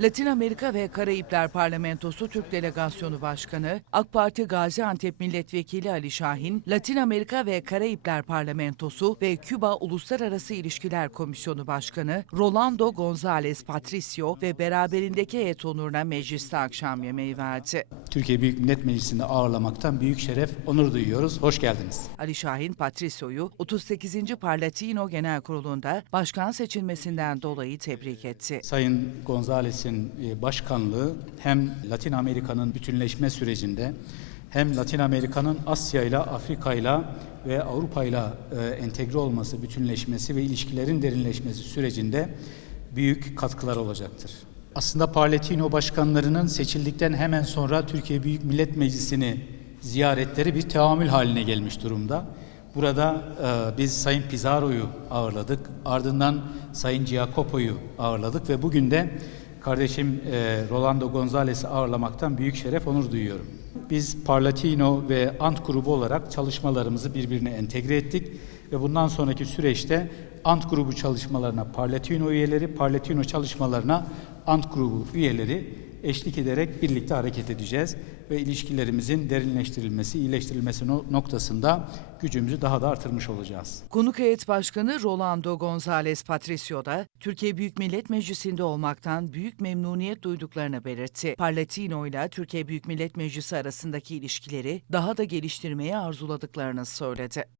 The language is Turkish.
Latin Amerika ve Karayipler Parlamentosu Türk Delegasyonu Başkanı, AK Parti Gaziantep Milletvekili Ali Şahin, Latin Amerika ve Karayipler Parlamentosu ve Küba Uluslararası İlişkiler Komisyonu Başkanı Rolando González Patricio ve beraberindeki heyet onuruna mecliste akşam yemeği verdi. Türkiye Büyük Millet Meclisi'nde ağırlamaktan büyük şeref, onur duyuyoruz. Hoş geldiniz. Ali Şahin Patricio'yu 38. Parlatino Genel Kurulu'nda başkan seçilmesinden dolayı tebrik etti. Sayın Gonzales'in e, başkanlığı hem Latin Amerika'nın bütünleşme sürecinde hem Latin Amerika'nın Asya ile Afrika ile ve Avrupa ile e, entegre olması, bütünleşmesi ve ilişkilerin derinleşmesi sürecinde büyük katkılar olacaktır. Aslında Parletino başkanlarının seçildikten hemen sonra Türkiye Büyük Millet Meclisi'ni ziyaretleri bir teamül haline gelmiş durumda. Burada e, biz Sayın Pizarro'yu ağırladık. Ardından Sayın Giacopo'yu ağırladık ve bugün de kardeşim e, Rolando Gonzalez'i ağırlamaktan büyük şeref, onur duyuyorum. Biz Parlatino ve Ant grubu olarak çalışmalarımızı birbirine entegre ettik ve bundan sonraki süreçte Ant grubu çalışmalarına Parlatino üyeleri, Parlatino çalışmalarına Ant grubu üyeleri eşlik ederek birlikte hareket edeceğiz ve ilişkilerimizin derinleştirilmesi, iyileştirilmesi no- noktasında gücümüzü daha da artırmış olacağız. Konuk heyet başkanı Rolando González Patricio da Türkiye Büyük Millet Meclisi'nde olmaktan büyük memnuniyet duyduklarını belirtti. Parlatino ile Türkiye Büyük Millet Meclisi arasındaki ilişkileri daha da geliştirmeyi arzuladıklarını söyledi.